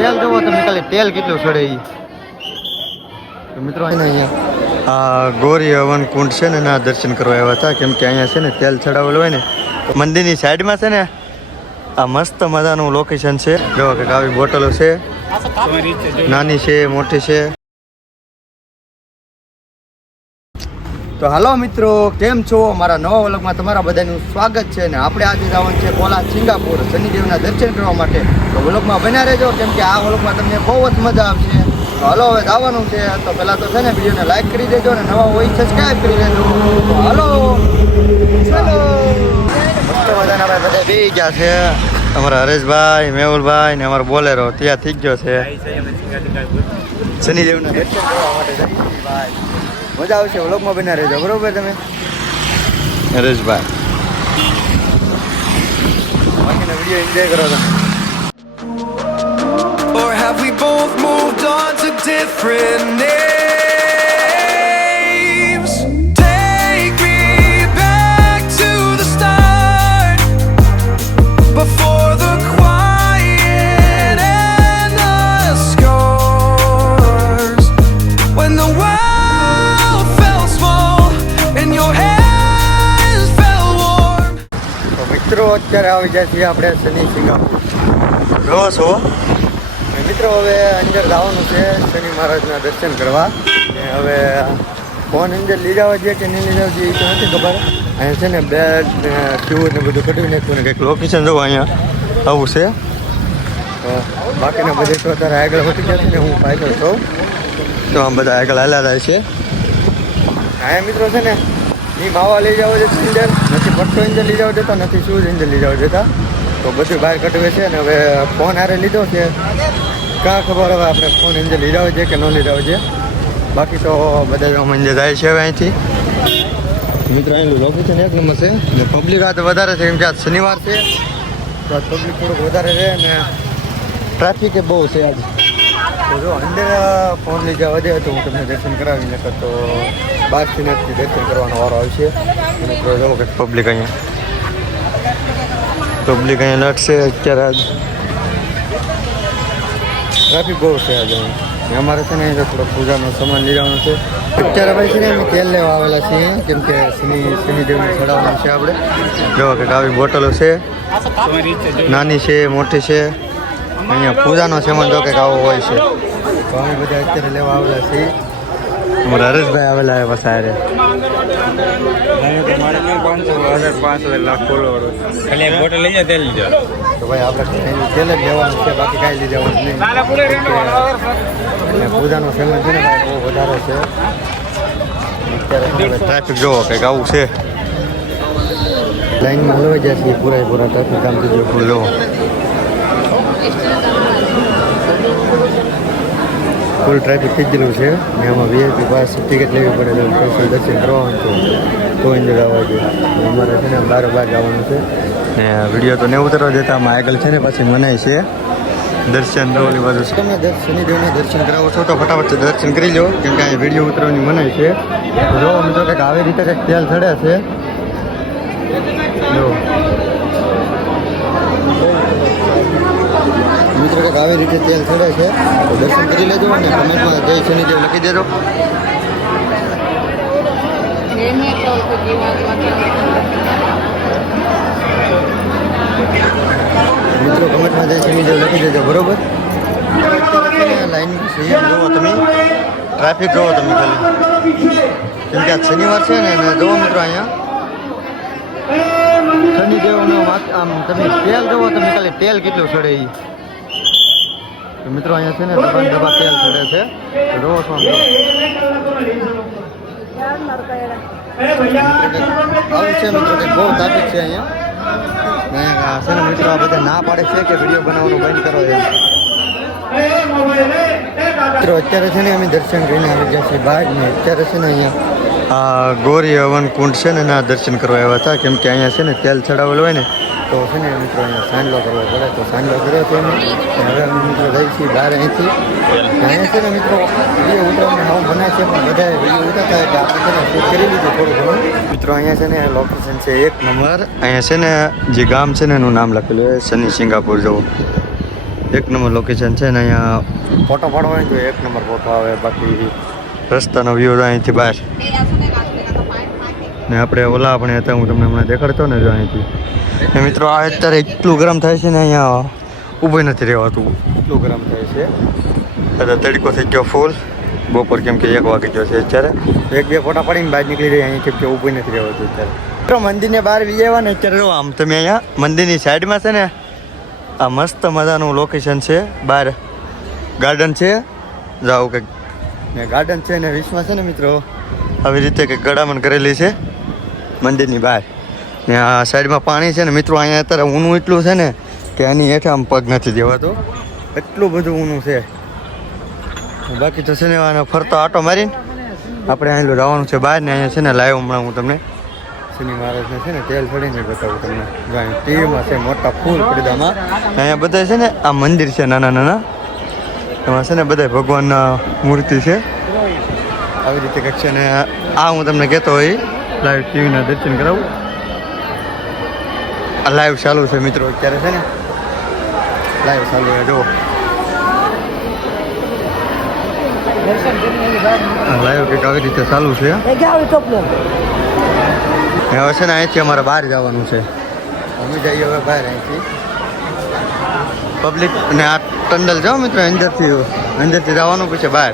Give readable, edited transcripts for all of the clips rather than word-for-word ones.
તેલ જોવો તમે ખાલી તેલ કેટલું સડે ઈ. તો મિત્રો અહીંયા આ ગોરી હવન કુંડ છે ને એના દર્શન કરવા આવ્યા હતા, કેમ કે અહીંયા છે ને તેલ ચડાવેલું હોય ને મંદિરની સાઈડમાં છે ને આ મસ્ત મજાનું લોકેશન છે. જો કે આવી બોટલો છે, નાની છે, મોટી છે. તો હાલો મિત્રો, કેમ છો? મારા નવા વ્લોગમાં તમારા બધાનું સ્વાગત છે. ને આપણે આજે જવાનું છે કોલા સિંગાપુર શનિદેવના દર્શન કરવા માટે. તો વ્લોગમાં બન્યા રહેજો, કેમ કે આ વ્લોગમાં તમને બહુ જ મજા આવશે. તો હાલો હવે જવાનું છે. તો પહેલાં તો છે ને વિડીયોને લાઈક કરી દેજો ને નવા હોય સબસ્ક્રાઈબ કરી દેજો. તો હાલો ચલો. મસ્ત મજાના ભાઈ બધા બેસી ગયા છે. અમારા હરેશભાઈ, મેહુલભાઈ ને અમારો બોલેરો ત્યાં થઈ ગયો છે શનિદેવના દર્શન કરવા માટે. ભાઈ મજા આવશે, વ્લોગમાં બના રહેજો બરોબર તમે. હરેશભાઈ બાકીનો વિડીયો એન્જોય કરો તમે. Or have we both moved on to different names? Take me back to the start, before the quiet and the scars, when the world felt small and your hands felt warm. તો મિત્રો અત્યારે આવી જાય છીએ આપણે શનિ Singapore. જો છો મિત્રો, હવે અંદર જવાનું છે શનિ મહારાજના દર્શન કરવા. ને હવે ફોન અંદર લઈ જવા જોઈએ કે નહીં લઈ જવા જોઈએ એ તો નથી ખબર. અહીંયા છે ને બેડ ને શૂઝ ને બધું કઢવી નાખ્યું ને કંઈક લોકેશન જોવું અહીંયા આવું છે. તો બાકીના બધે તો અત્યારે આગળ વધી ગયા છે ને હું પાછળ છું. તો આમ બધા આગળ હાલ્યા જાય છે. અહીંયા મિત્રો છે ને એ માવા લઈ જવા દેતા અંદર નથી, પટ્ટો અંદર લઈ જવા દેતા નથી, શૂઝ અંદર લઈ જવા દેતા. તો બધું બહાર કટવે છે ને હવે ફોન હારે લીધો છે. કાં ખબર હવે આપણે ફોન અંદર લઈ જવો છે કે ન લઈ જવો છે. બાકી તો બધા મંદિર જાય છે હવે અહીંથી. મિત્રો અહીંનું લોકેશન એક નંબર છે ને પબ્લિક આજ વધારે છે, કેમ કે આજ શનિવાર છે તો આજ પબ્લિક થોડુંક વધારે છે ને ટ્રાફિક એ બહુ છે આજ. તો જો અંદર ફોન લઈ જવા દે તો હું તમને દર્શન કરાવી નકર તો બહારથી નથી દર્શન કરવાનો વારો આવશે. અને તો જો કે પબ્લિક અહીંયા લટશે અત્યારે. આજ ટ્રાફિક બહુ છે આજે. અમારે છે ને થોડો પૂજાનો સામાન લઈ જવાનો છે. અત્યારે ભાઈ છે ને અમે તેલ લેવા આવેલા છીએ, કેમ કે શનિદેવને ચડાવવાનું છે આપણે. જો કે આવી બોટલો છે, નાની છે, મોટી છે. અહીંયા પૂજાનો સામાન જો કે આવો હોય છે. તો અમે બધા અત્યારે લેવા આવેલા છીએ. અમારા હરેશભાઈ આવેલા છે પસારે. તો ભાઈ આપણે તેલ જ લેવાનું છે, બાકી કાંઈ લઈ જવાનું નહીં. પૂજાનો સામાન છે ને ભાઈ બહુ વધારે છે. અત્યારે ટ્રાફિક જોવો કંઈક આવું છે. લાઈનમાં હલવાઈ જાય છે પૂરા ટ્રાફિક આમ જો ખુલ્લો. ફૂલ ટ્રાફિક થઈ ગયેલું છે ને આમાં વીઆઈપી પાસ ટિકિટ લેવી પડે તો સ્પેશિયલ દર્શન કરવાનું તો અંદર આવવા જોઈએ. અમારે છે ને બહાર જવાનું છે ને વિડીયો તો નહીં ઉતરવા દેતા. આમાં આગળ છે ને પાછી મનાય છે દર્શન ઓલી બાજુ છે. તમે શનિદેવના દર્શન કરાવો છો તો ફટાફટ દર્શન કરી લો, કેમ કે અહીંયા વિડીયો ઉતરવાની મનાય છે. જો મિત્રો કંઈક આવી રીતે કંઈક તેલ ચડે છે. જો મિત્રો કંઈક આવી રીતે તેલ ચડે છે તો દર્શન કરી લેજો અને કમેન્ટમાં જય શનિદેવ લખી દેજો. મિત્રો કમેન્ટમાં જય શનિદેવ લખી દેજો બરોબર. લાઈન જોવો તમે, ટ્રાફિક જોવો તમે ખાલી, કેમ કે આ શનિવાર છે ને જોવો મિત્રો અહીંયા શનિદેવનો આમ તમે તેલ જોવો તમે ખાલી તેલ કેટલું સડે એ. તો મિત્રો અહીંયા છે ને ડબ્બા તેલ ચડે છે. તો જોવો છો આવું છે મિત્રો કંઈક બહુ ટ્રાફિક છે અહીંયા. છે ને મિત્રો આ બધા ના પાડે છે કે વિડીયો બનાવવાનું બંધ કરો એમ. મિત્રો અત્યારે છે ને અમે દર્શન કરીને આવી ગયા છીએ બહાર ને અત્યારે છે ને અહીંયા આ ગોરી હવન કુંડ છે ને એના દર્શન કરવા આવ્યા હતા, કેમ કે અહીંયા છે ને તેલ ચડાવેલું હોય ને તો છે ને મિત્રો અહીંયા સાંડલો કરવો પડે. તો સાંડલો કર્યો છે અમે. હવે અમે મિત્રો જઈએ છીએ બહાર અહીંથી. અહીંયા છે ને મિત્રો વિડીયો ઉતરવાનું નવું બનાવે છે પણ બધા વિડીયો ઉતરતા એટલે આપણે છે ને શૂટ કરી લીધું થોડું ઘણું. મિત્રો અહીંયા છે ને લોકેશન છે એક નંબર. અહીંયા છે ને જે ગામ છે ને એનું નામ લખેલું છે શનિ સિંગાપુર. જવું એક નંબર લોકેશન છે ને અહીંયા ફોટો પાડવો હોય તો એક નંબર ફોટો આવે. બાકી રસ્તાનો વ્યૂ અહીંથી બહાર ને આપણે ઓલા આપણે હતા હું તમને હમણાં દેખાડતો ને જો અહીંથી ને મિત્રો આ અત્યારે એટલું ગરમ થાય છે ને અહીંયા ઊભું નથી રહેવાતું, એટલું ગરમ થાય છે. અત્યારે તડકો થઈ ગયો ફૂલ બપોર, કેમ કે 1 વાગી ગયો છે અત્યારે. 1-2 ફોટા પડીને બહાર નીકળી રહી અહીં, કેમ કે ઊભું નથી રહેવાતું અત્યારે. મિત્રો મંદિરને બહાર વી આવ્યા ને અત્યારે જો આમ તમે અહીંયા મંદિરની સાઈડમાં છે ને આ મસ્ત મજાનું લોકેશન છે, બહાર ગાર્ડન છે. જાઓ કંઈક ને ગાર્ડન છે ને વિશમાં છે ને મિત્રો આવી રીતે કંઈક ગળામણ કરેલી છે મંદિરની બહાર. ને આ સાઈડમાં પાણી છે ને મિત્રો અહીંયા અત્યારે ઊનું એટલું છે ને કે આની હેઠે આમ પગ નથી દેવાતો, એટલું બધું ઊનું છે. બાકી તો છે ને આને ફરતો આટો મારીને આપણે અહીં જવાનું છે બહાર ને અહીંયા છે ને લાઈવ હમણાં હું તમને શનિ મહારાજને છે ને તેલ છોડીને બતાવું તમને. ટીવીમાં છે મોટા ફૂલ પડદામાં. અહીંયા બધા છે ને આ મંદિર છે નાના નાના, એમાં છે ને બધા ભગવાનના મૂર્તિ છે આવી રીતે કંઈક છે ને. આ હું તમને કહેતો હોય લાઈવ ટીવીના દર્શન કરાવું. આ લાઈવ ચાલુ છે મિત્રો અત્યારે છે ને, લાઈવ ચાલુ છે જો લાઈવ કંઈક આવી રીતે ચાલુ છે. હવે છે ને અહીંથી અમારે બહાર જવાનું છે, અમે જઈએ હવે બહાર અહીંથી પબ્લિક ને આ ટંડલ જાઓ મિત્રો અંદરથી જવાનું પછી બહાર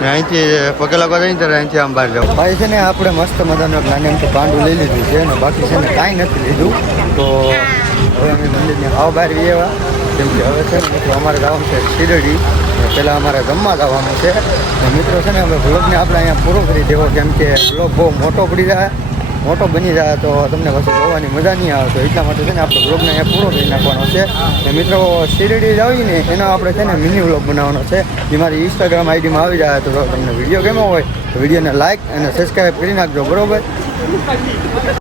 ને અહીંથી પગે લાગવા જઈએ ત્યારે અહીંથી આમ બહાર જાવ. ભાઈ છે ને આપણે મસ્ત મજાનું એક નાની અમથી પાંડું લઈ લીધું છે ને બાકી છે ને કાંઈ નથી લીધું. તો હવે અમે મંદિરની હાવ બહાર એવા, કેમ કે હવે છે ને મિત્રો અમારે જવાનું છે શિરડી. પહેલાં અમારે જમવા જવાનું છે ને મિત્રો છે ને હવે વ્લોગને આપણે અહીંયા પૂરો કરી દેવો, કેમ કે વ્લોગ બહુ મોટો પડી જાય, મોટો બની જાય તો તમને પછી જોવાની મજા નહીં આવે. તો એટલા માટે છે ને આપણે વ્લોગને અહીંયા પૂરો કરી નાખવાનો છે. ને મિત્રો શિરડી જાવી ને એનો આપણે છે ને મિની વ્લોગ બનાવવાનો છે, જે મારી ઇન્સ્ટાગ્રામ આઈડીમાં આવી જાય. તો તમને વિડીયો ગમ્યો હોય તો વિડીયોને લાઇક અને સબસ્ક્રાઈબ કરી નાખજો, બરાબર.